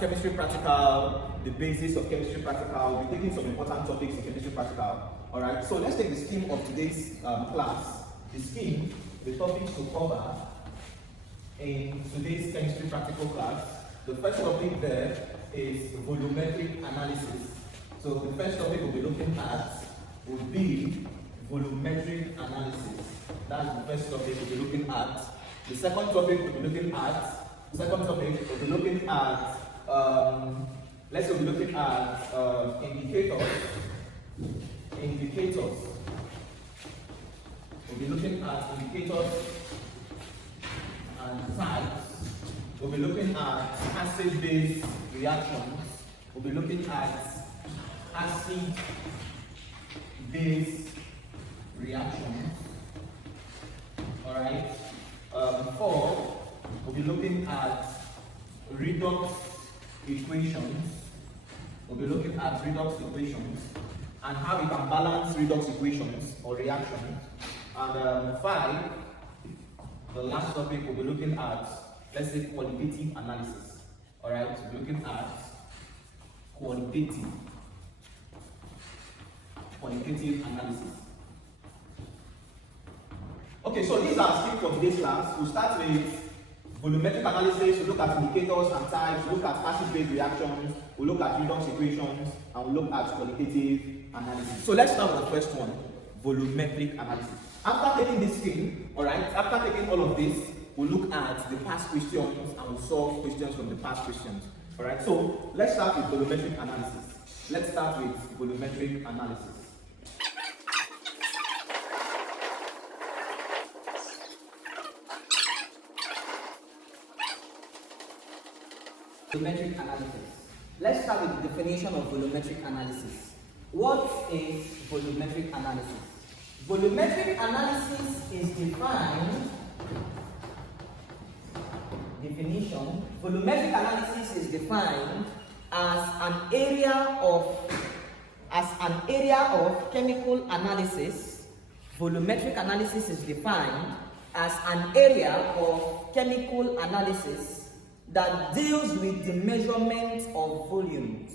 Chemistry practical, the basis of chemistry practical. We'll be taking some important topics in chemistry practical. Alright, so let's take the scheme of today's class. The scheme, the topics to cover in today's chemistry practical class. The first topic there is volumetric analysis. So the first topic we'll be looking at would be volumetric analysis. That's the first topic we'll be looking at. The second topic we'll be looking at, let's be looking at indicators. We'll be looking at indicators and types. We'll be looking at acid-base reactions. We'll be looking at acid-base reactions. Alright. 4, we'll be looking at redox equations. We'll be looking at redox equations and how we can balance redox equations or reactions. And 5, the last topic we'll be looking at, let's say, qualitative analysis. Alright, so we're looking at qualitative analysis. Okay, so these are schemes for today's class. We'll start with volumetric analysis. We'll look at indicators and types. We'll look at acid-base reactions. We'll look at redox equations, and we'll look at qualitative analysis. So let's start with the first one, volumetric analysis. After taking this scheme, alright, after taking all of this, we'll look at the past questions and we'll solve questions from the past questions. Alright, so let's start with volumetric analysis. Let's start with volumetric analysis. Volumetric analysis. Let's start with the definition of volumetric analysis. What is volumetric analysis? Volumetric analysis is defined. Definition. Volumetric analysis is defined as an area of chemical analysis. Volumetric analysis is defined as an area of chemical analysis that deals with the measurement of volumes.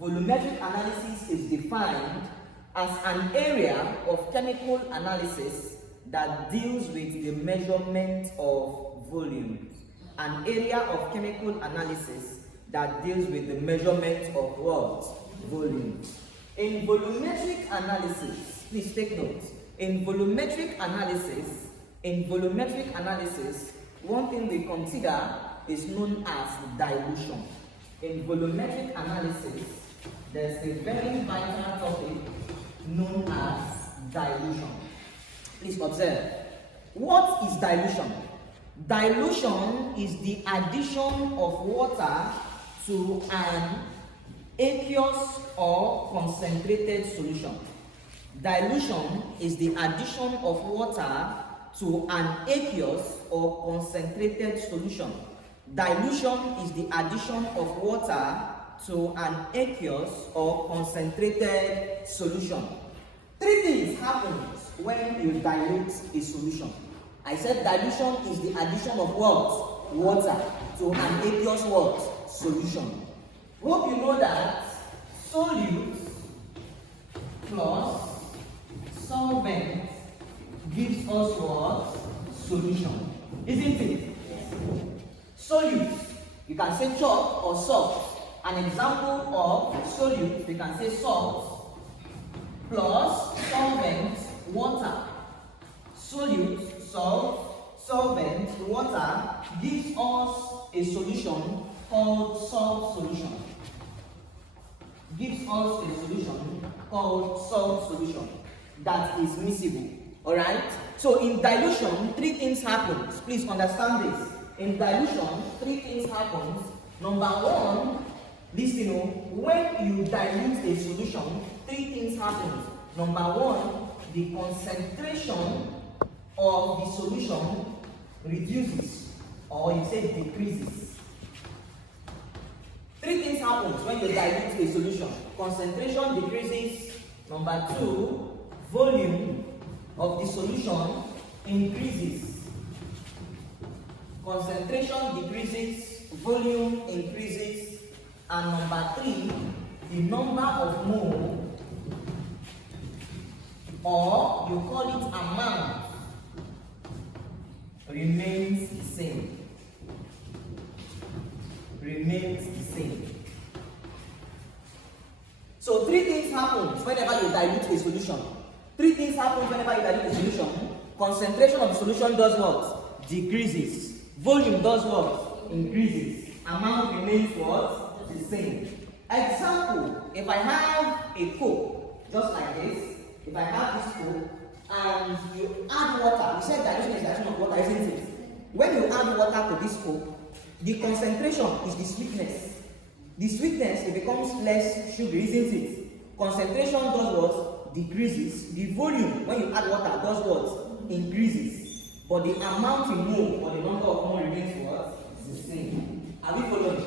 Volumetric analysis is defined as an area of chemical analysis that deals with the measurement of volumes. An area of chemical analysis that deals with the measurement of what? Volumes. In volumetric analysis, please take note. In volumetric analysis, one thing we consider is known as dilution. In volumetric analysis, there's a very vital topic known as dilution. Please observe. What is dilution? Dilution is the addition of water to an aqueous or concentrated solution. Dilution is the addition of water to an aqueous or concentrated solution. Dilution is the addition of water to an aqueous or concentrated solution. 3 things happen when you dilute a solution. I said dilution is the addition of what? Water to an aqueous what? Solution. Hope you know that solute plus solvent gives us what? Solution. Isn't it? Solute, you can say chalk or salt. An example of solute, you can say salt plus solvent, water. Solute, salt, solvent, water gives us a solution called salt solution. Gives us a solution called salt solution that is miscible. Alright? So in dilution, 3 things happen. Please understand this. In dilution, 3 things happen. Number 1, listen, when you dilute a solution, 3 things happen. Number 1, the concentration of the solution reduces, or you say decreases. 3 things happen when you dilute a solution. Concentration decreases. Number 2, volume of the solution increases. Concentration decreases, volume increases. and number 3, the number of mole, or you call it amount, remains the same. Remains the same. So 3 things happen whenever you dilute a solution. 3 things happen whenever you dilute a solution. Concentration of the solution does what? Decreases. Volume does what? Increases. Amount remains what? The same. Example, if I have a Coke, just like this, if I have this Coke, and you add water, we said dilution is dilution of water, isn't it? When you add water to this Coke, the concentration is the sweetness. The sweetness, it becomes less sugar, isn't it? Concentration does what? Decreases. The volume, when you add water, does what? Increases. But the amount in mole, or the number of mole remains what? The same. Are we following?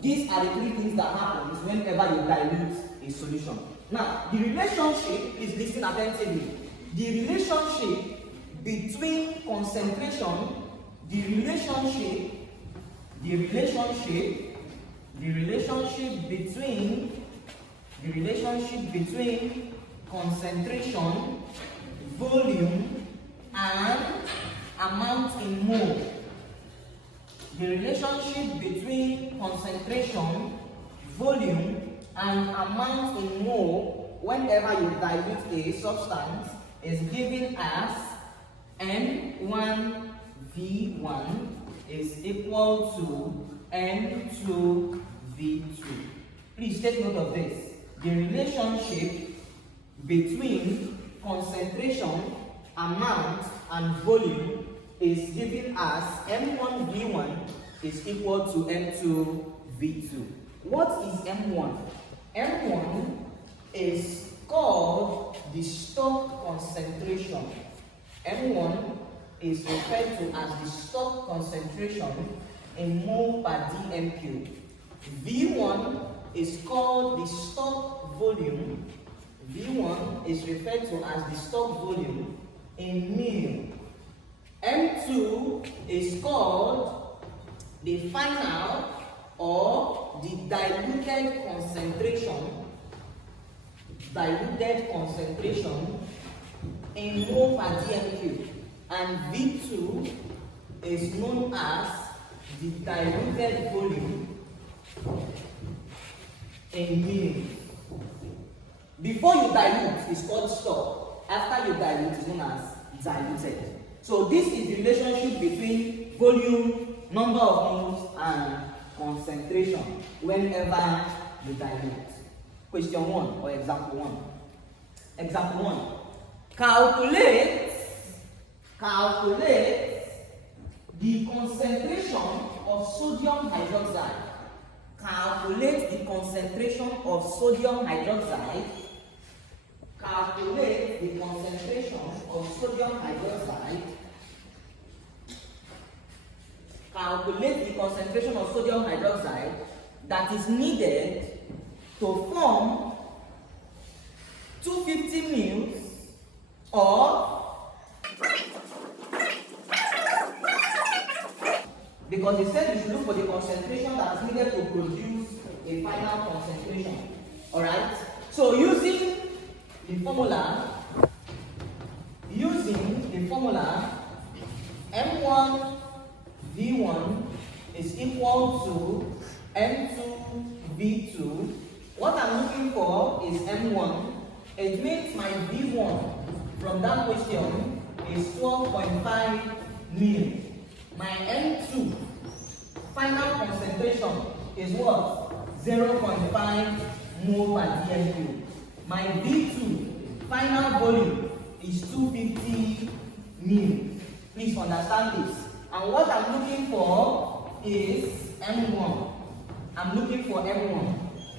These are the 3 things that happens whenever you dilute a solution. Now, the relationship is listening attentively. The relationship between concentration, the relationship between concentration, volume, and amount in mole. The relationship between concentration, volume, and amount in mole whenever you dilute a substance is given as N1 V1 is equal to N2 V2. Please take note of this. The relationship between concentration, amount, and volume is given as M1 V1 is equal to M2 V2. What is M1? M1 is called the stock concentration. M1 is referred to as the stock concentration in mole per dm cube. V1 is called the stock volume. V1 is referred to as the stock volume in mil. M2 is called the final or the diluted concentration in mole per dm cube. And V2 is known as the diluted volume in mil. Before you dilute, it's called stock. After you dilute, it's known as diluted. So this is the relationship between volume, number of moles, and concentration whenever you dilute. Question 1 or example 1. Example 1. Calculate the concentration of sodium hydroxide. Calculate the concentration of sodium hydroxide. Calculate the concentration of sodium hydroxide. Calculate the concentration of sodium hydroxide that is needed to form 250 ml of, because they said you should look for the concentration that is needed to produce a final concentration. Alright? So using the formula, M1 V1 is equal to M2 V2. What I'm looking for is M1. It means my V1 from that question is 12.5 mil. My M2 final concentration is what? 0.5 mole per dm cube. My V2 final volume is 250 mil. Please understand this. And what I'm looking for is M1. I'm looking for M1.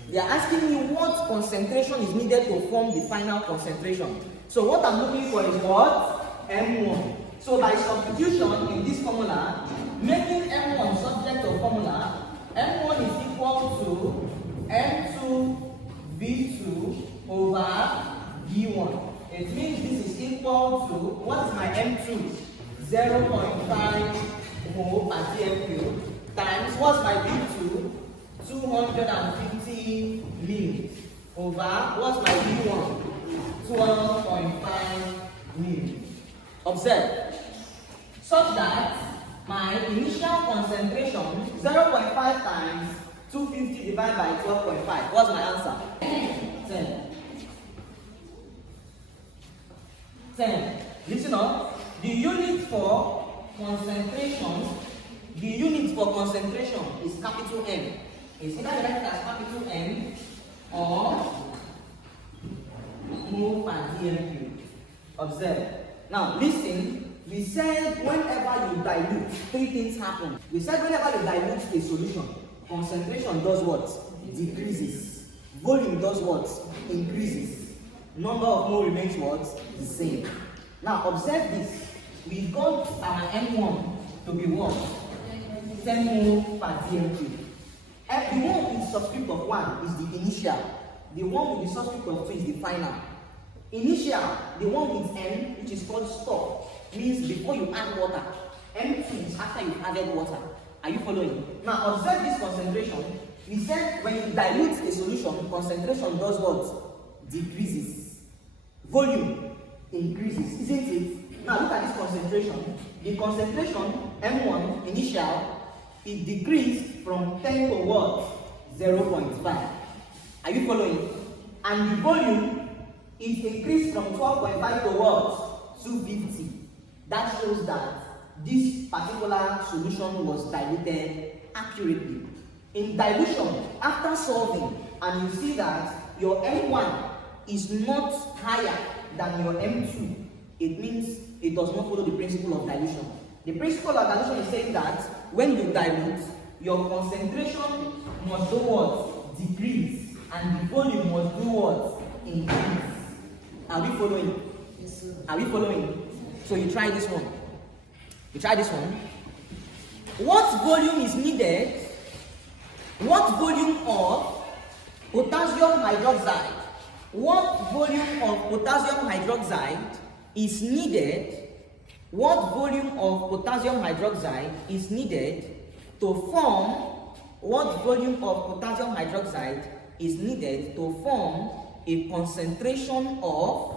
They are asking me what concentration is needed to form the final concentration. So what I'm looking for is what? M1. So by substitution in this formula, making M1 subject to formula, M1 is equal to M2 V2 over V1. It means this is equal to, what is my M2? 0.5 mole per dm cube times, what's my V2? 250 mils over, what's my V1? 12.5 mils. Observe, such that my initial concentration, 0.5 times 250 divided by 12.5. What's my answer? 10. Listen up. The unit for concentration is capital M. It's either written as capital M or mole per dm³. Observe. Now listen. We said whenever you dilute, three things happen. We said whenever you dilute a solution, concentration does what? Decreases. Volume does what? Increases. Number of mole remains what? The same. Now observe this. We got our M1 to be what? 10 mole per dm³. The one with the subscript of 1 is the initial. The one with the subscript of 2 is the final. Initial, the one with M, which is called stock, means before you add water. M2 is after you've added water. Are you following? Now observe this concentration. We said when you dilute a solution, concentration does what? Decreases. Volume increases, isn't it? Now look at this concentration. The concentration, M1, initial, it decreased from 10 to what? 0.5. Are you following? And the volume is increased from 12.5 to what? 250. That shows that this particular solution was diluted accurately. In dilution, after solving, and you see that your M1 is not higher than your M2, it means it does not follow the principle of dilution. The principle of dilution is saying that when you dilute, your concentration must do what? Decrease, and the volume must do what? Increase. Are we following? Yes, sir. Are we following? So you try this one. You try this one. What volume is needed? What volume of potassium hydroxide? What volume of potassium hydroxide is needed? What volume of potassium hydroxide is needed to form? What volume of potassium hydroxide is needed to form a concentration of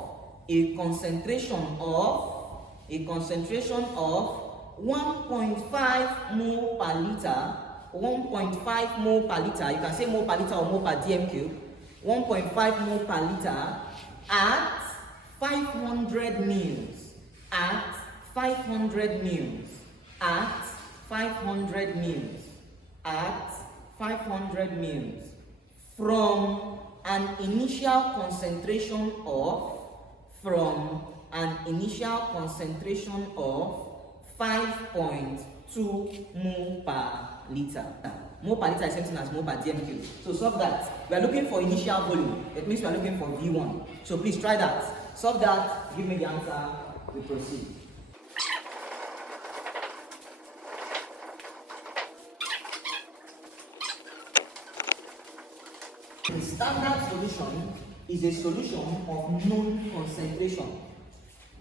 1.5 mole per liter, 1.5 mole per liter, you can say mole per liter or mole per dm³, 1.5 mole per liter at 500 mils, at 500 mils, at 500 mils, at 500 mils, from an initial concentration of 5.2 mole per liter. Mole per liter is same thing as mole per dm³. So solve that. We are looking for initial volume. It means we are looking for V1. So please try that. Solve that. Give me the answer. We proceed. The standard solution is a solution of known concentration.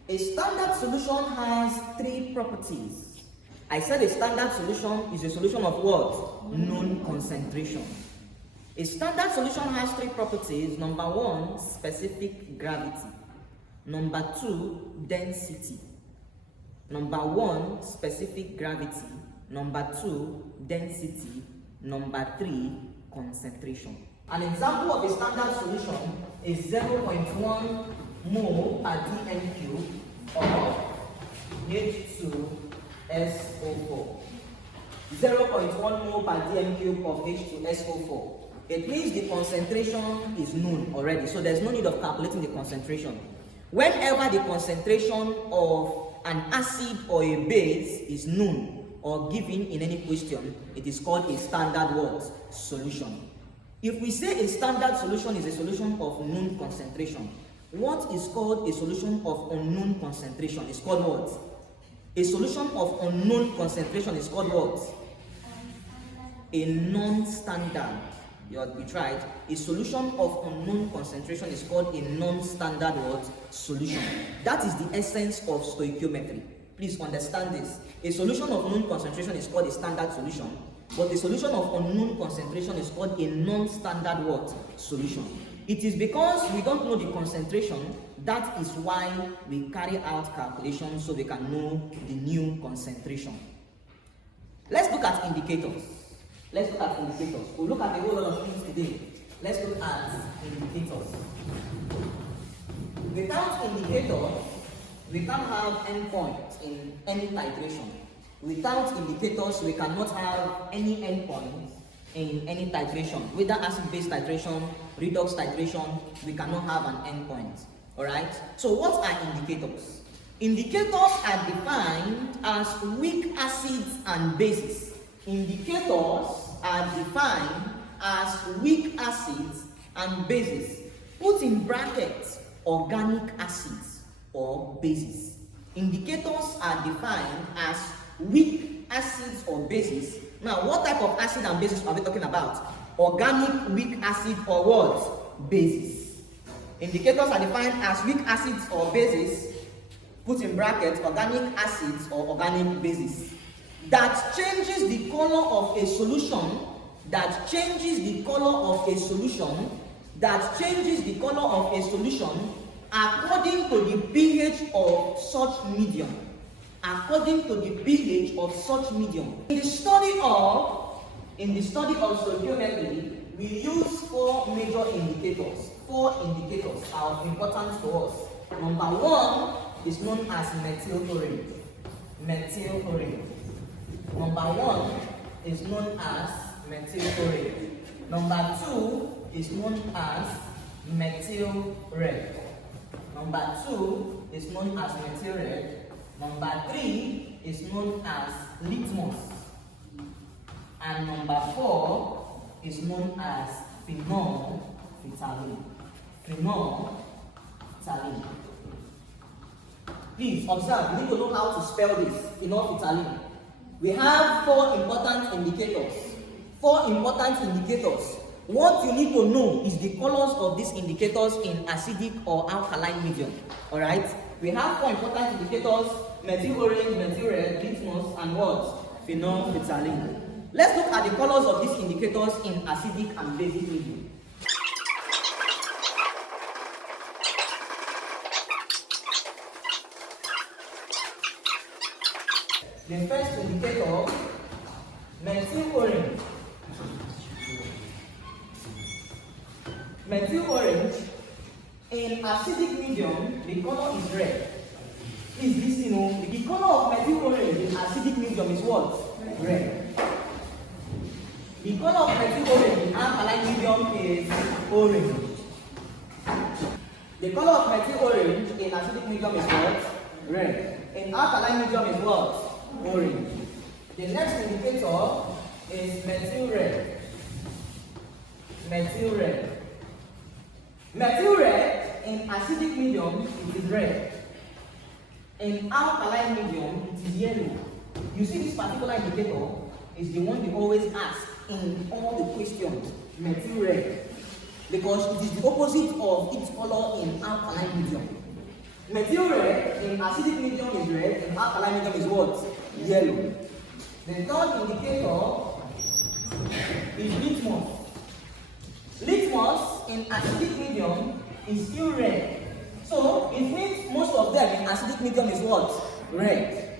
A standard solution has three properties. I said a standard solution is a solution of what? Known concentration. A standard solution has three properties. Number one, specific gravity. Number two, density. Number one, specific gravity. Number two, density. Number three, concentration. An example of a standard solution is 0.1 mole per dm³ of H2SO4. 0.1 mole per dm³ of H2SO4. It means the concentration is known already, so there's no need of calculating the concentration. Whenever the concentration of an acid or a base is known or given in any question, it is called a standard what? Solution. If we say a standard solution is a solution of known concentration, what is called a solution of unknown concentration is called what? A solution of unknown concentration is called what? A non-standard. You tried. A solution of unknown concentration is called a non-standard what? Solution. That is the essence of stoichiometry. Please understand this. A solution of known concentration is called a standard solution. But the solution of unknown concentration is called a non-standard what? Solution. It is because we don't know the concentration, that is why we carry out calculations so we can know the new concentration. Let's look at indicators. We'll look at a whole lot of things today. Let's look at indicators. Without indicators, we can't have endpoints in any titration. Without indicators, we cannot have any endpoints in any titration. Whether acid-base titration, redox titration, we cannot have an endpoint. Alright? So what are indicators? Indicators are defined as weak acids and bases. Indicators are defined as weak acids and bases. Put in brackets organic acids or bases. Indicators are defined as weak acids or bases. Now, what type of acid and bases are we talking about? Organic weak acid or what? Bases. Indicators are defined as weak acids or bases. Put in brackets organic acids or organic bases. That changes the color of a solution. That changes the color of a solution. That changes the color of a solution according to the pH of such medium. According to the pH of such medium. In the study of stoichiometry, we use four major indicators. Four indicators are of importance to us. Number one is known as methylchlorine. Number one is known as methylchlorine. Number two is known as methyl red. Number two is known as methyl red. Number three is known as litmus. And number four is known as phenolphthalein. Phenolphthalein. Please observe, you need to know how to spell this. Phenolphthalein. We have four important indicators. What you need to know is the colors of these indicators in acidic or alkaline medium. Alright? We have four important indicators: methyl orange, methyl red, litmus, and what? Phenolphthalein. Let's look at the colors of these indicators in acidic and basic medium. The first indicator, methyl orange. Methyl orange, in acidic medium, the color is red. Please listen, the color of methyl orange in acidic medium is what? Red. The color of methyl orange in alkaline medium is orange. The color of methyl orange in acidic medium is what? Red. In alkaline medium is what? Orange. The next indicator is methyl red. Methyl red. Methyl red in acidic medium it is red. In alkaline medium it is yellow. You see this particular indicator is the one they always ask in all the questions. Methyl red. Because it is the opposite of its color in alkaline medium. Methyl red in acidic medium is red, in alkaline medium is what? Yellow. The third indicator is litmus. Litmus in acidic medium is still red. So it means most of them in acidic medium is what? Red.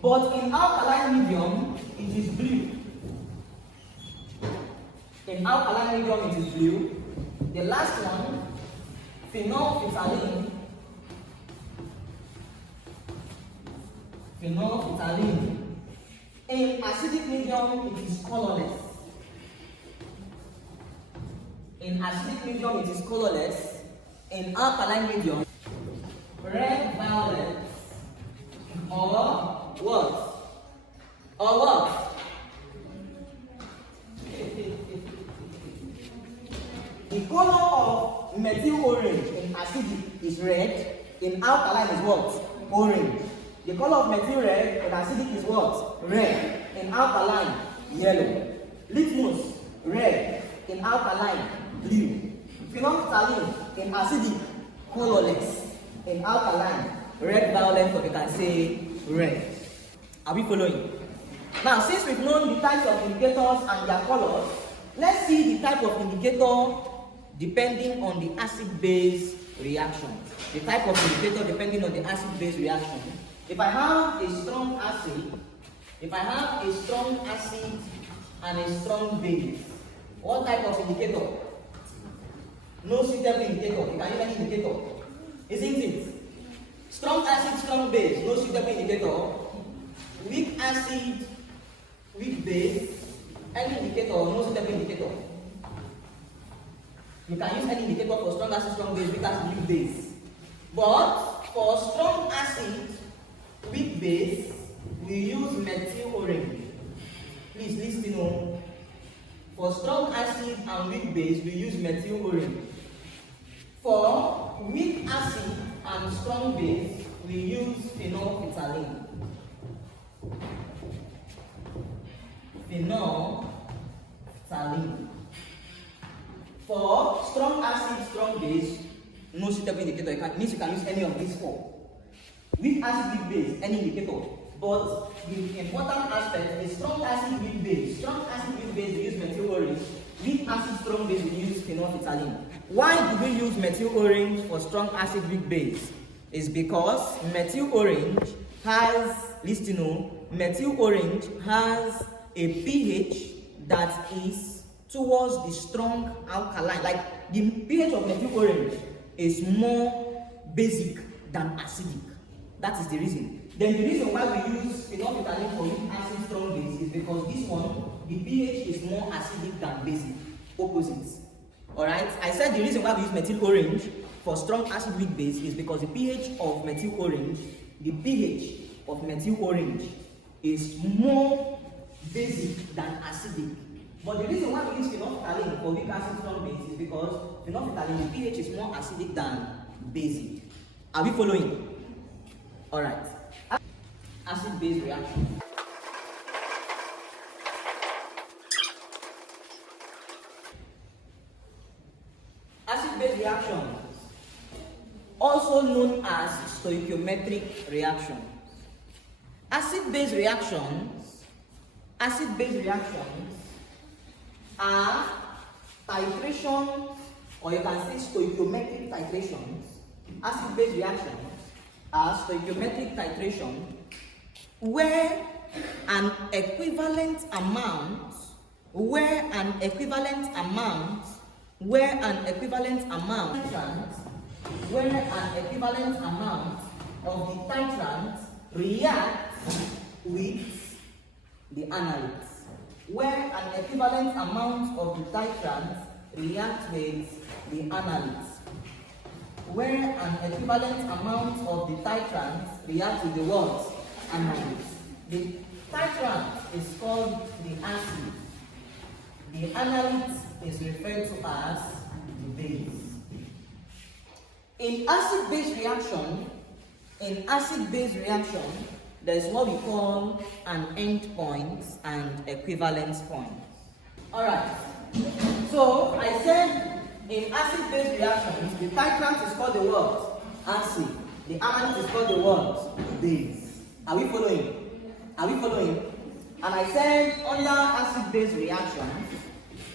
But in alkaline medium it is blue. In alkaline medium it is blue. The last one, phenolphthalein. Phenolphthalein. In acidic medium it is colorless. In acidic medium it is colorless. In alkaline medium, red violet or what? Or what? The color of methyl orange in acidic is red. In alkaline is what? Orange. The color of methyl red in acidic is what? Red. In alkaline, yellow. Litmus, red. In alkaline, blue. Phenolphthalein in acidic, colorless. In alkaline, red violet, or you can say red. Are we following? Now, since we've known the types of indicators and their colors, let's see the type of indicator depending on the acid-base reaction. The type of indicator depending on the acid-base reaction. If I have a strong acid, and a strong base, what type of indicator? No suitable indicator. You can use any indicator, isn't it? Strong acid, strong base, no suitable indicator. Weak acid, weak base, any indicator, no suitable indicator. You can use any indicator for strong acid, strong base, weak acid, weak base. But for strong acid, weak base, we use methyl orange. Please listen on. For strong acid and weak base, we use methyl orange. For weak acid and strong base, we use phenolphthalein. Phenolphthalein. For strong acid, strong base, no suitable indicator. It means you can use any of these four. Weak acid, weak base, any indicator. But the important aspect is strong acid, weak base. Strong acid, weak base, we use methyl orange. Weak acid, strong base, we use phenolphthalein. Why do we use methyl orange for strong acid, weak base? It's because methyl orange has, methyl orange has a pH that is towards the strong alkaline. Like the pH of methyl orange is more basic than acidic. That is the reason. Then the reason why we use phenolphthalein for weak acid, strong base is because this one, the pH is more acidic than basic. Opposites. Alright? I said the reason why we use methyl orange for strong acid, weak base is because the pH of methyl orange, is more basic than acidic. But the reason why we use phenolphthalein for weak acid, strong base is because phenolphthalein, the pH is more acidic than basic. Are we following? Alright. Acid-base reaction. Acid-base reaction, also known as stoichiometric reaction. Acid-base reactions are titrations, or you can say stoichiometric titrations. Acid-base reactions are stoichiometric titration where an equivalent amount of the titrant reacts with the analytes. Where an equivalent amount of the titrant reacts with the analytes. Where an equivalent amount of the titrant reacts with the what? Analytes. The titrant is called the acid. The analyte is referred to as the base. In acid-base reaction, there is what we call an endpoint and equivalence point. Alright, so I said in acid-base reactions, the titrant is called the what? Acid. The analyte is called the what? Base. Are we following? And I said under acid-base reactions,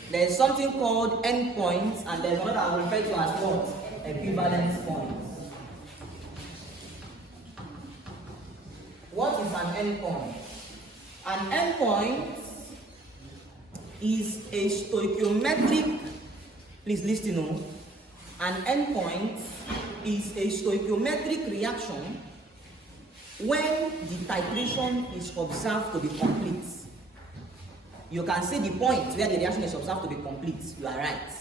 there is something called endpoints, and there is what I will refer to as what? Equivalence points. What is an endpoint? An endpoint is a stoichiometric, please listen on. An endpoint is a stoichiometric reaction when the titration is observed to be complete. You can say the point where the reaction is observed to be complete. You are right.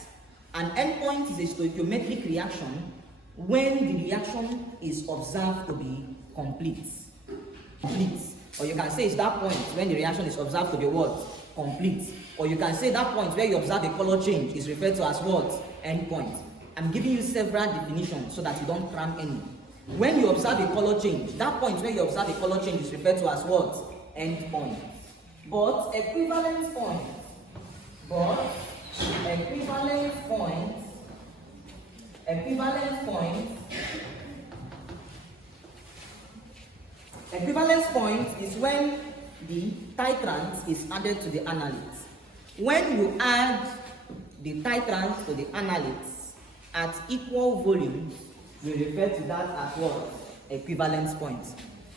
An endpoint is a stoichiometric reaction when the reaction is observed to be complete. Or you can say it's that point when the reaction is observed to be what? Complete. Or you can say that point where you observe a color change is referred to as what? Endpoint. I'm giving you several definitions so that you don't cram any. When you observe a color change, that point where you observe a color change is referred to as what? Endpoint. But equivalence point is when the titrant is added to the analyte. When you add the titrant to the analyte at equal volumes, we refer to that as what? Equivalence point.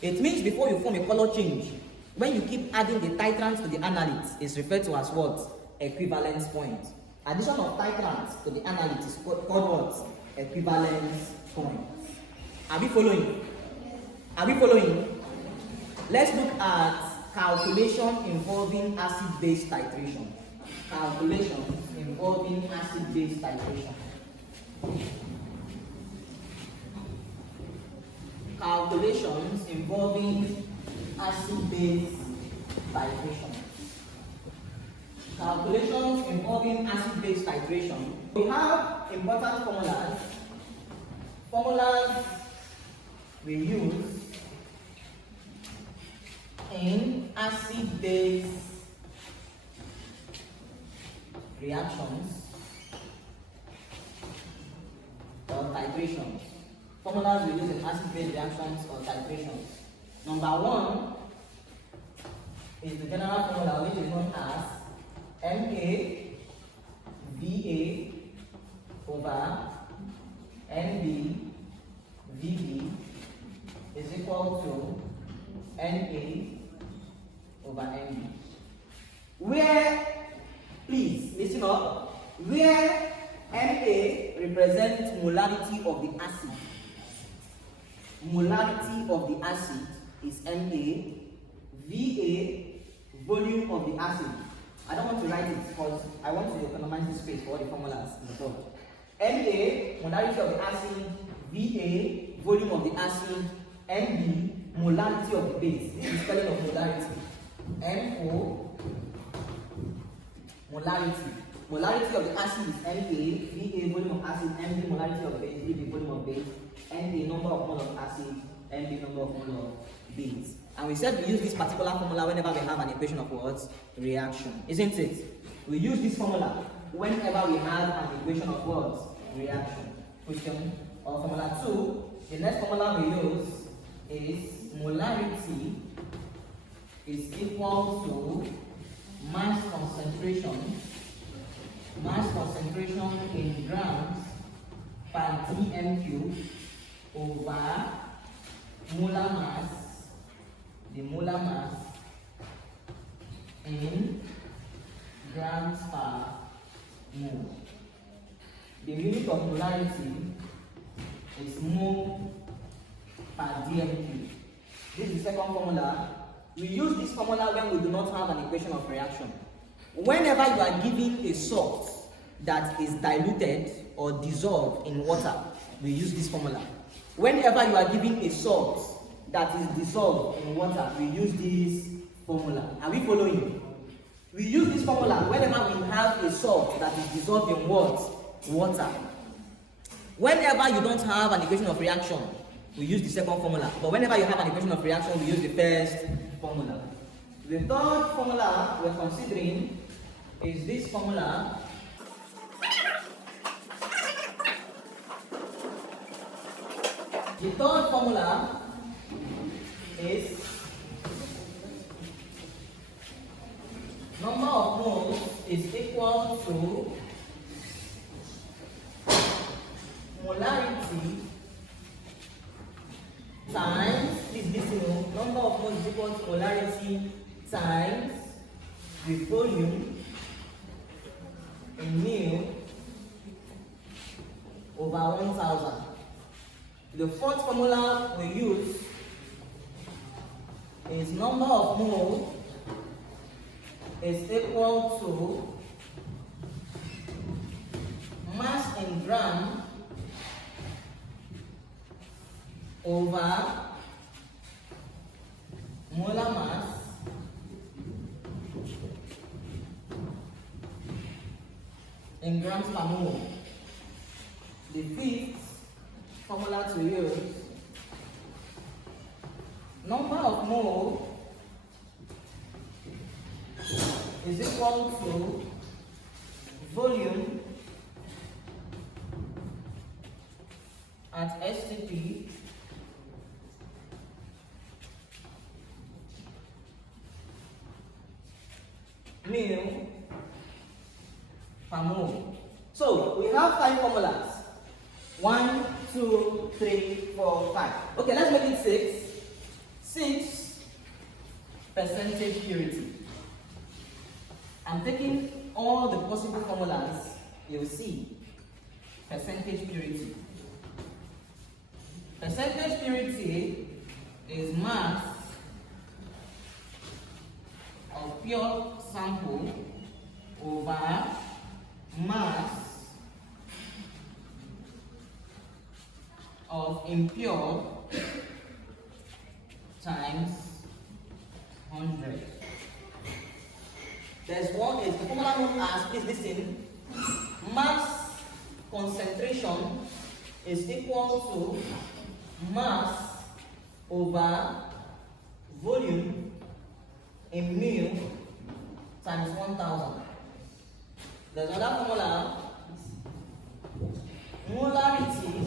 It means before you form a color change, when you keep adding the titrant to the analyte, is referred to as what? Equivalence point. Addition of titrant to the analyte is called what? Equivalence point. Are we following? Are we following? Let's look at calculation involving acid-base titration. Calculations involving acid-base titration. Calculations involving acid-base titration. Calculations involving acid-base titration. We have important formulas. Formulas we use in acid-base reactions or titrations. Formulas we use in acid-base reactions or titrations. Number one is the general formula which is known as NaVA over NB VB is equal to Na over NB. Where, please listen up, where Na represents molarity of the acid. Molarity of the acid is Na, Va, volume of the acid. I don't want to write it because I want to economize the space for all the formulas in the board. Na, molarity of the acid, Va, volume of the acid, Nb, molarity of the base. This is spelling of molarity. Mo, molarity. Molarity of the acid is Na, Va, volume of acid, Nb, molarity of base, Vb, volume of base, Na, number of moles of acid, Nb, number of moles of base. And we said we use this particular formula whenever we have an equation of what? Reaction. Isn't it? We use this formula whenever we have an equation of what? Reaction. Question or formula 2. The next formula we use is molarity is equal to mass concentration in grams per dm cube over molar mass, the molar mass in grams per mole. The unit of molarity is mole per dm cube. This is the second formula. We use this formula when we do not have an equation of reaction. Whenever you are given a salt that is diluted or dissolved in water, we use this formula. Whenever you are given a salt that is dissolved in water, we use this formula. Are we following? We use this formula whenever we have a salt that is dissolved in what? Water. Whenever you don't have an equation of reaction, we use the second formula. But whenever you have an equation of reaction, we use the first formula. The third formula we're considering is this formula. The third formula is number of moles is equal to molarity times, please listen, number of moles is equal to molarity times the volume in mil over 1000. The fourth formula we use is number of moles is equal to mass in gram over molar mass in grams per mole. The fifth formula to use, number of mole is equal to volume at STP mil per mole. So we have 5 formulas. 1, 2, 3, 4, 5. Okay, let's make it 6. 6 percentage purity. I'm taking all the possible formulas. You'll see percentage purity. Percentage purity is mass of pure sample over mass of impure times 100. There's one is the formula known as, please listen, mass concentration is equal to mass over volume in mil times 1000. There's another formula, molarity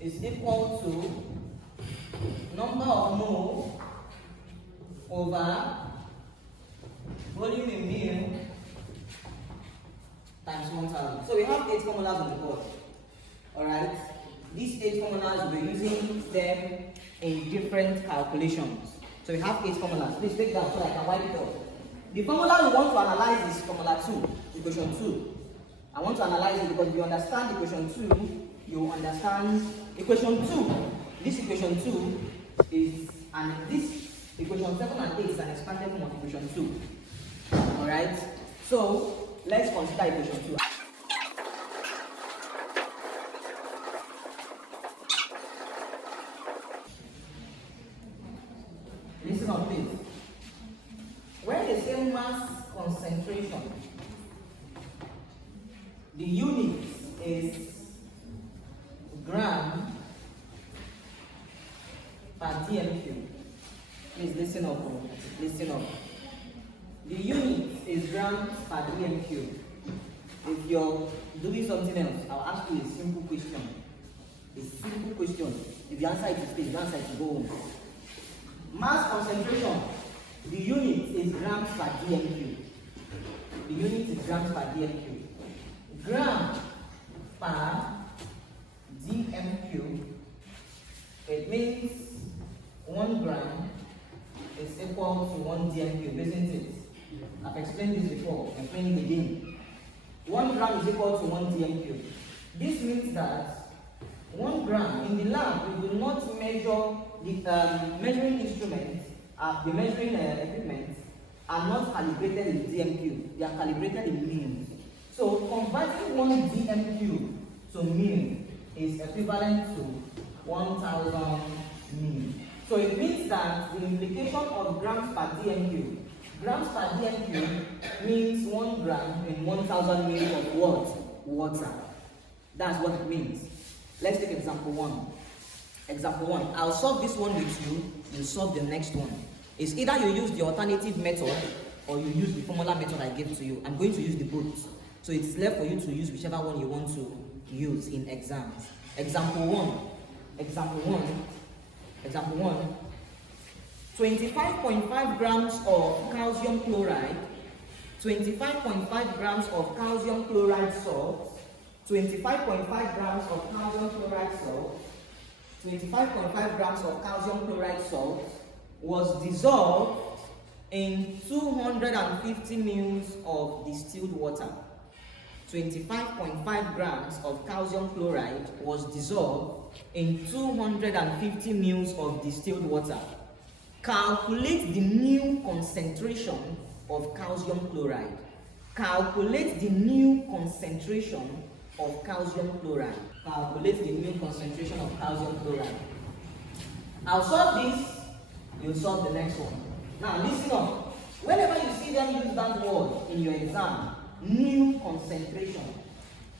is equal to number of mole over volume in mil times 1000. So we have 8 formulas on the board. Alright? These 8 formulas, we're using them in different calculations. So we have 8 formulas. Please take that so I can wipe it off. The formula we want to analyze is formula 2, equation 2. I want to analyze it because if you understand equation 2, you understand equation 2. This equation 2 is, and this equation 7 and 8 is an expanded form of equation 2. Alright? So let's consider equation 2. Listen up, please. When they say mass concentration, the unit is gram per dm3. Please listen up. Listen up. The unit is grams per dm3. If you're doing something else, I'll ask you a simple question. A simple question. If you answer it, if you answer it, go home. Mass concentration. The unit is grams per dm3. The unit is grams per dm3. Gram per dm3. It means 1 gram is equal to 1 dm3, isn't it? I've explained this before. I'm explaining it again. 1 gram is equal to 1 dm3. This means that 1 gram in the lab, we will not measure the measuring instruments, the measuring equipment are not calibrated in dm3. They are calibrated in mils. So converting 1 dm3 to mil is equivalent to 1000 mil. So it means that the implication of grams per dm3, grams per dm3 means 1 gram in 1000 mil of what? Water. That's what it means. Let's take example 1. Example 1. I'll solve this one with you. You solve the next one. It's either you use the alternative method or you use the formula method I gave to you. I'm going to use the both. So it's left for you to use whichever one you want to use in exams. Example 1. Example 1. Example 1. 25.5 grams of calcium chloride, 25.5 grams of calcium chloride salt, 25.5 grams of calcium chloride salt, 25.5 grams of calcium chloride salt was dissolved in 250 mils of distilled water. 25.5 grams of calcium chloride was dissolved in 250 mils of distilled water. Calculate the new concentration of calcium chloride. Calculate the new concentration of calcium chloride. Calculate the new concentration of calcium chloride. I'll solve this, you'll solve the next one. Now listen up. Whenever you see them use that word in your exam, new concentration.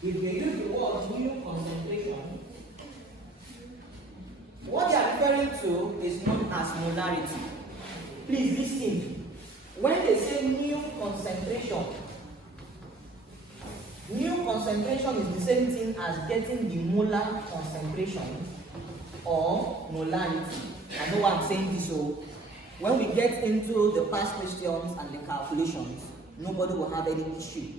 If you use the word new concentration, what they are referring to is known as molarity. Please listen. When they say new concentration is the same thing as getting the molar concentration or molarity. I know why I'm saying this, so when we get into the past questions and the calculations, Nobody will have any issue.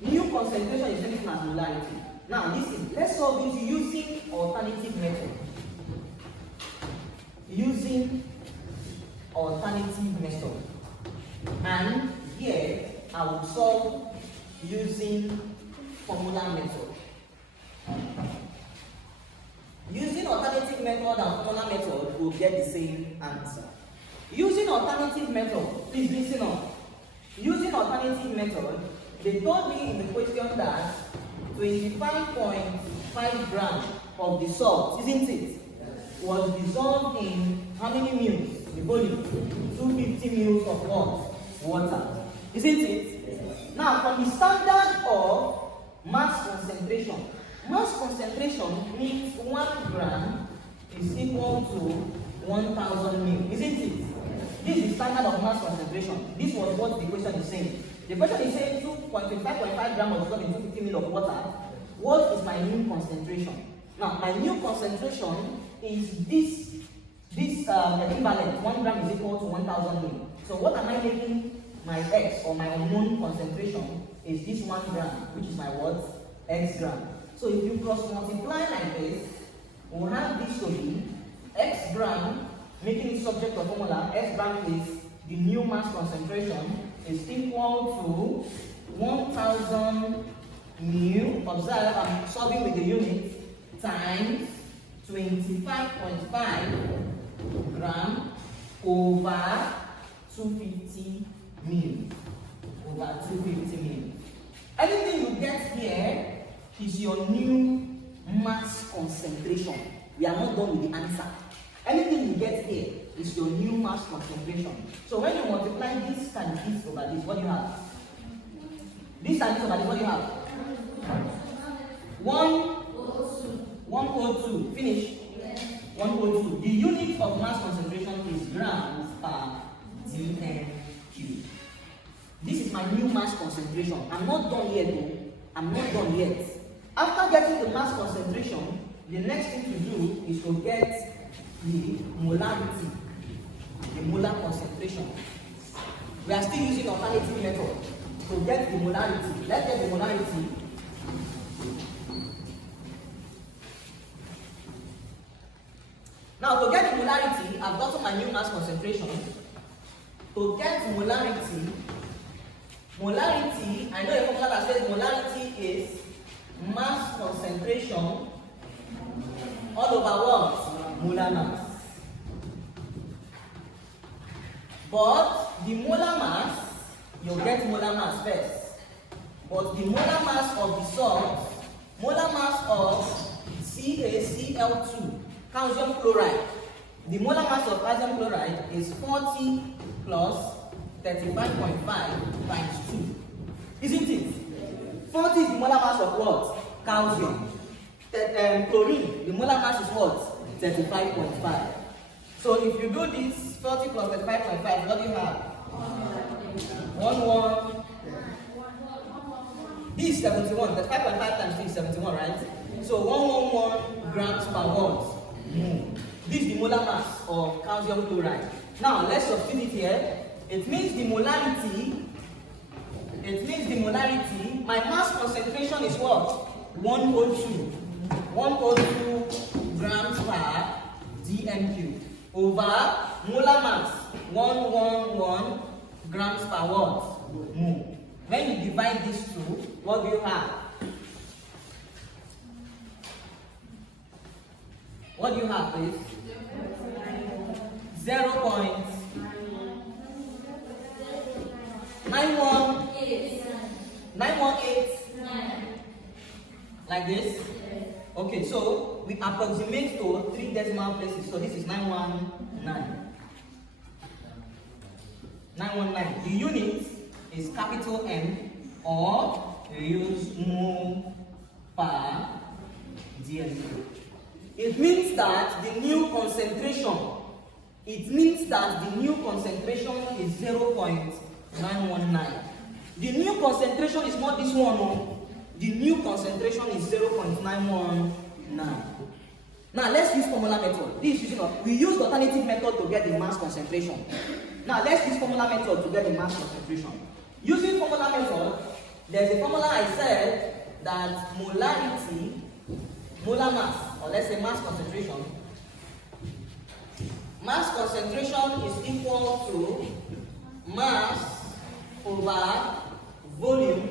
New concentration is written as molarity. Now listen, let's solve it using alternative method. Using alternative method. And here I will solve using formula method. Using alternative method and formula method will get the same answer. Using alternative method, please listen up. Using alternative method, they told me in the question that 25.5 grams of the salt, isn't it, was dissolved in how many mils? The volume, 250 mils of what? Water, isn't it? Now, from the standard of mass concentration means 1 gram is equal to 1,000 mil, isn't it? This is the standard of mass concentration. This was what the question is saying. The question is saying 2.5 grams was dissolved in 250 mil of water. What is my new concentration? Now, my new concentration is this equivalent. 1 gram is equal to 1,000 mil. So what am I making my x or my unknown concentration is this 1 gram, which is my what? X gram. So if you cross multiply like this, we'll have this to be x gram, making it subject of formula. X gram is the new mass concentration, is equal to 1,000 mu. Observe, I'm solving with the unit, times 25.5 gram over 250 mil. Over 250 mil. Anything you get here is your new mass concentration. We are not done with the answer. Anything you get here is your new mass concentration. So when you multiply this times this over this, what do you have? This times this over this, what do you have? 102. Finish. 102. The unit of mass concentration is grams per dm cube. This is my new mass concentration. I'm not done yet though. I'm not done yet. After getting the mass concentration, the next thing to do is to get the molarity, the molar concentration. We are still using alternative method to get the molarity. Let's get the molarity. Now, to get the molarity, I've gotten my new mass concentration. To get molarity, I know a formula that says molarity is mass concentration all over what? Molar mass. But the molar mass, you get molar mass first. But the molar mass of the salt, molar mass of CaCl2, calcium chloride. The molar mass of calcium chloride is 40 plus 35.5 times 2. Isn't it? 40 is the molar mass of what? Calcium. Chlorine, the molar mass is what? 35.5. So if you do this 40 plus 35.5, what do you have? 1. This is 71. 35.5 times 3 is 71, right? So 111 grams per what? This is the molar mass of calcium chloride. Now let's substitute here. It means the molarity. My mass concentration is what? 102. 102 grams per dm cube over molar mass 111 grams per what? Mole. When you divide these two, what do you have? What do you have, please? 0.918. Like this? Okay, so we approximate to 3 decimal places. So this is 919. 919. The unit is capital M, or we use mole per dm. It means that the new concentration, is 0.919. The new concentration is not this one, no. The new concentration is 0.919. Now let's use formula method. We use the alternative method to get the mass concentration. Now let's use formula method to get the mass concentration. Using formula method, there's a formula I said that molarity, molar mass, or let's say mass concentration is equal to mass over volume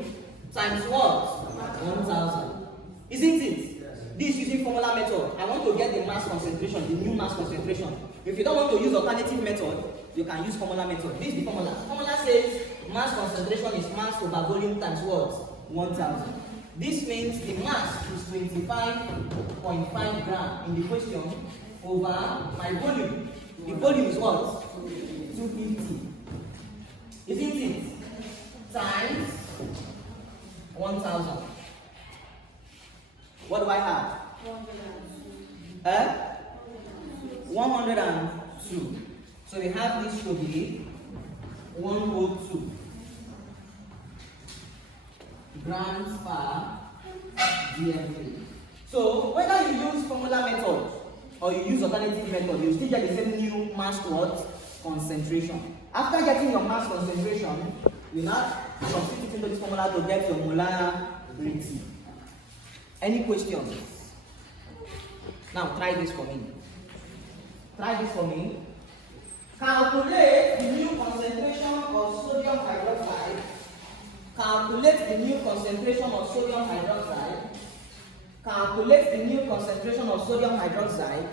times what? 1000. Isn't it? Yes. This using formula method. I want to get the mass concentration, the new mass concentration. If you don't want to use alternative method, you can use formula method. This is the formula. Formula says mass concentration is mass over volume times what? 1000. This means the mass is 25.5 gram in the question over my volume. The volume is what? 250. Isn't it? Times 1000. What do I have? 102. So we have this to be 102 grams per dm3. So whether you use formula method or you use alternative method, you still get the same new mass what? Concentration. After getting your mass concentration, you now substitute into this formula to get your molarity. Any questions? Now try this for me. Try this for me. Calculate the new concentration of sodium hydroxide. Calculate the new concentration of sodium hydroxide. Calculate the new concentration of sodium hydroxide.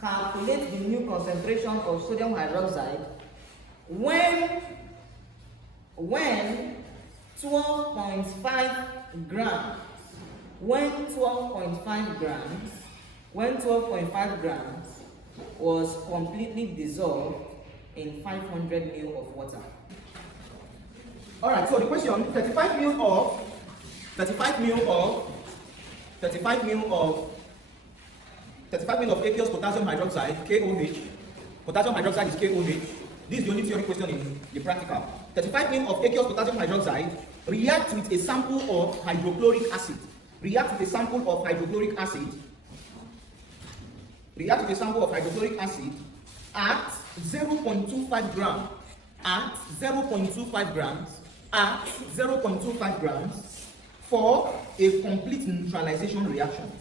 Calculate the new concentration of sodium hydroxide when 12.5 grams. When 12.5 grams was completely dissolved in 500 ml of water. Alright, so the question, 35 ml of aqueous potassium hydroxide, KOH. Potassium hydroxide is KOH. This is the only theory question in the practical. 35 ml of aqueous potassium hydroxide react with a sample of hydrochloric acid. React with a sample of hydrochloric acid. React with a sample of hydrochloric acid at 0.25 grams. At 0.25 grams. At 0.25 grams for a complete neutralization reaction.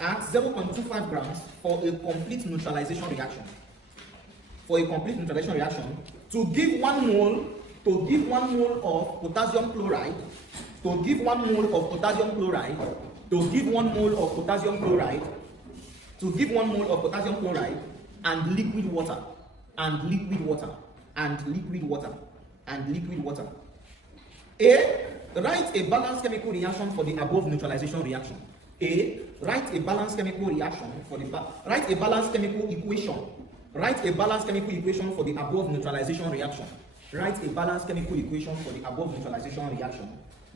At 0.25 grams for a complete neutralization reaction. For a complete neutralization reaction, to give 1 mole of potassium chloride, to give 1 mole of potassium chloride, to give 1 mole of potassium chloride, to give 1 mole of potassium chloride, and liquid water, and liquid water, and liquid water, and liquid water. A, write a balanced chemical reaction for the above neutralization reaction. A, write a balanced chemical reaction for the write a balanced chemical equation. Write a balanced chemical equation for the above neutralization reaction. Write a balanced chemical equation for the above neutralization reaction.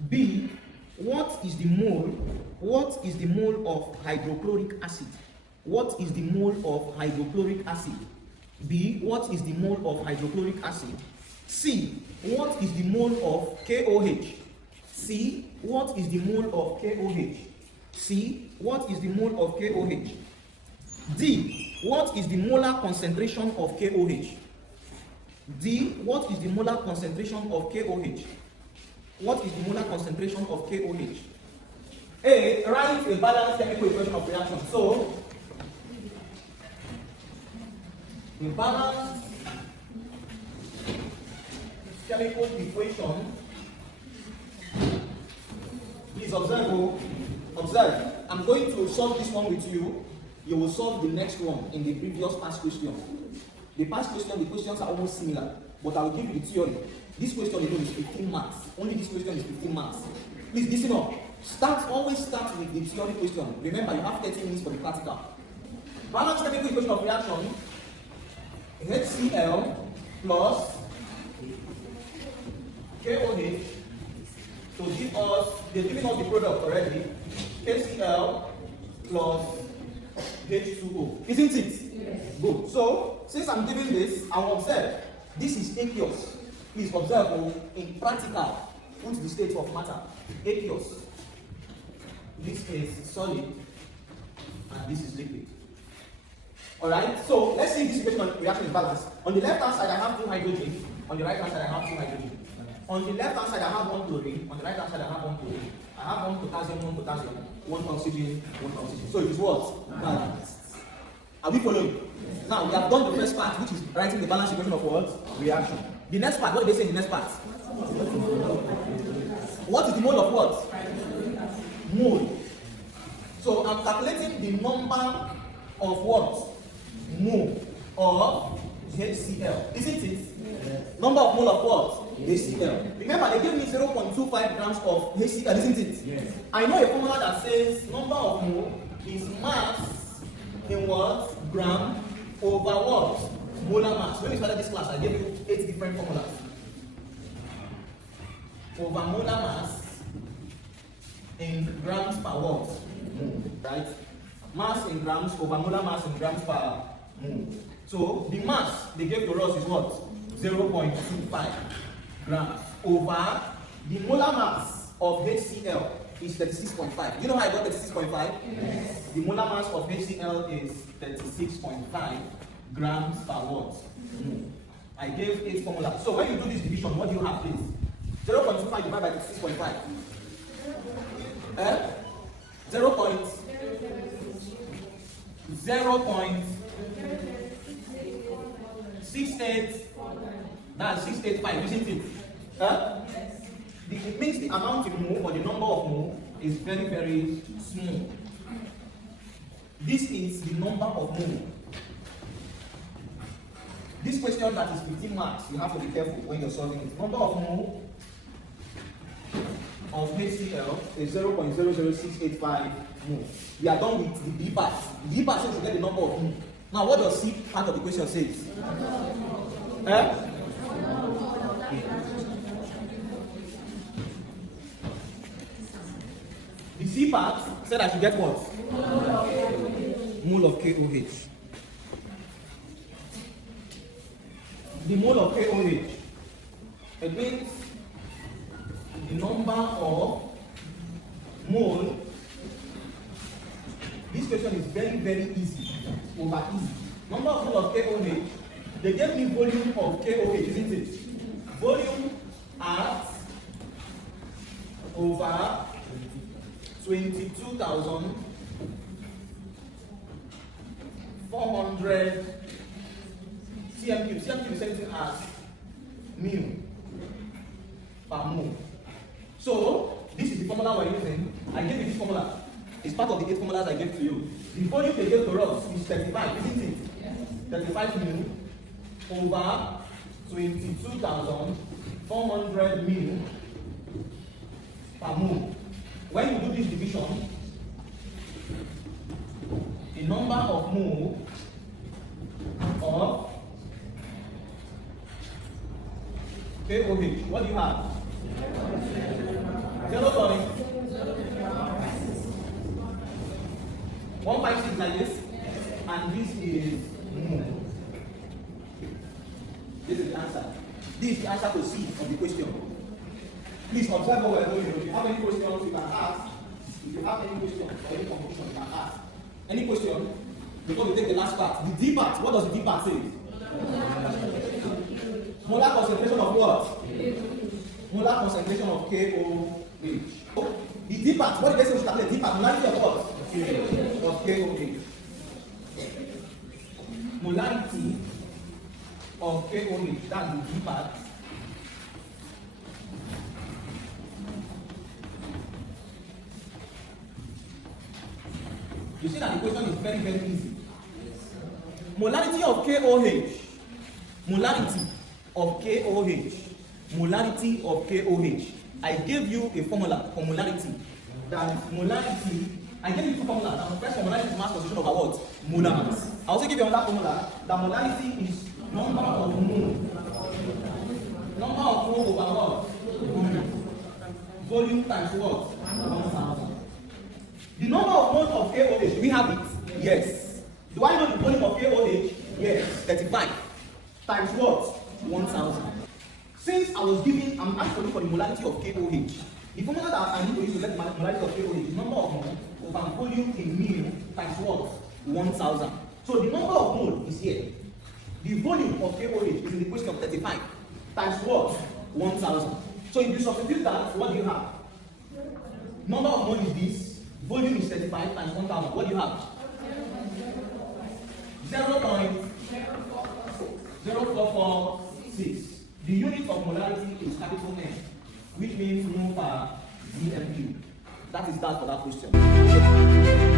B, what is the mole of hydrochloric acid? What is the mole of hydrochloric acid? B, what is the mole of hydrochloric acid? C, what is the mole of KOH? C, what is the mole of KOH? C, what is the mole of KOH? D, what is the molar concentration of KOH? D, what is the molar concentration of KOH? What is the molar concentration of KOH? A, write a balanced chemical equation of reaction. So, the balanced chemical equation is observe. I'm going to solve this one with you. You will solve the next one in the previous past question. The past question, the questions are almost similar, but I will give you the theory. This question alone is 15 marks. Only this question is 15 marks. Please listen up. Always start with the theory question. Remember, you have 30 minutes for the practical. Balanced chemical equation of reaction: HCl plus KOH to give us, they're giving us the product already, KCl plus H2O. Isn't it? Yes. Good. So, since I'm giving this, I will observe. This is aqueous. Please observe in practical. Put the state of matter. Aqueous. This is solid. And this is liquid. Alright? So, let's see if this reaction is balanced. On the left hand side, I have 2 hydrogen. On the right hand side, I have 2 hydrogen. On the left hand side, I have 1 chlorine. On the right hand side, I have 1 chlorine. I have 1 potassium, 1 potassium, 1 oxygen, 1 oxygen. So it is what? Balanced. Are we following? Yes. Now we have done the first part, which is writing the balance equation of what? Reaction. The next part, what do they say in the next part? What is the mole of what? Mole. So I'm calculating the number of what? Mole of HCl. Isn't it? Yes. Number of mole of what? HCl. Remember, they gave me 0.25 grams of HCl, isn't it? Yes. I know a formula that says number of mole is mass in what? Gram over what? Molar mass. When we started this class, I gave you 8 different formulas. Over molar mass in grams per what? Mole. Right? Mass in grams over molar mass in grams per mole. So the mass they gave to us is what? 0.25 grams over the molar mass of HCl is 36.5. You know how I got 36.5? Yes. The molar mass of HCl is 36.5 grams per what? I gave 8 formulas. So when you do this division, what do you have, please? 0.25 divided by 36.5. 0.68. That's 685, isn't it? It means the amount in mole or the number of mole is very, very small. This is the number of mole. This question that is 15 marks, you have to be careful when you're solving it. Number of mole of HCl is 0.00685 mole. We are done with the B part. The B part says you get the number of mole. Now, what does C part of the question says? The C part said I should get what? Mole of KOH. The mole of KOH. It means the number of mole. This question is very, very easy. Over easy. Number of mole of KOH. They gave me volume of KOH, isn't it? Volume at over 22,400 cm3. cm3 is something as mu per mole. So this is the formula we're using. I gave you this formula. It's part of the 8 formulas I gave to you. The volume they gave to us is 35, isn't it? Yes. 35 mu over 22,400 mu per mole. When you do this division, the number of mole of KOH, what do you have? 0.156 like this, and this is mole. This is the answer. This is the answer to C of the question. Please observe what we are doing. If you have any questions, you can ask. If you have any questions or any confusion, you can ask. Any question? Before we take the last part. The D part, what does the D part say? Molar concentration of what? Molar concentration of KOH. The D part, what did they say we should calculate? D part, molarity of what? Of KOH. Molarity of KOH, that's the D part. You see that the question is very, very easy. Molarity of KOH. Molarity of KOH. Molarity of KOH. I gave you a formula for molarity. That molarity, I gave you 2 formulas. The first formula is mass concentration over what? Molar mass. I also give you another formula. That molarity is number of mole. Number of mole over what? Volume times what? 1,000. The number of moles of KOH, do we have it? Yes. Do I know the volume of KOH? Yes. 35. Times what? 1,000. Since I was giving, I'm asking for the molarity of KOH. The formula that I need to use to get the molarity of KOH is number of mole over volume in mil times what? 1,000. So the number of mole is here. The volume of KOH is in the equation of 35 times what? 1,000. So if you substitute that, what do you have? Number of moles is this, volume is 35 times 1000. What do you have? 0.0446. The unit of molarity is capital M, which means mole per dm cube. That is that for that question.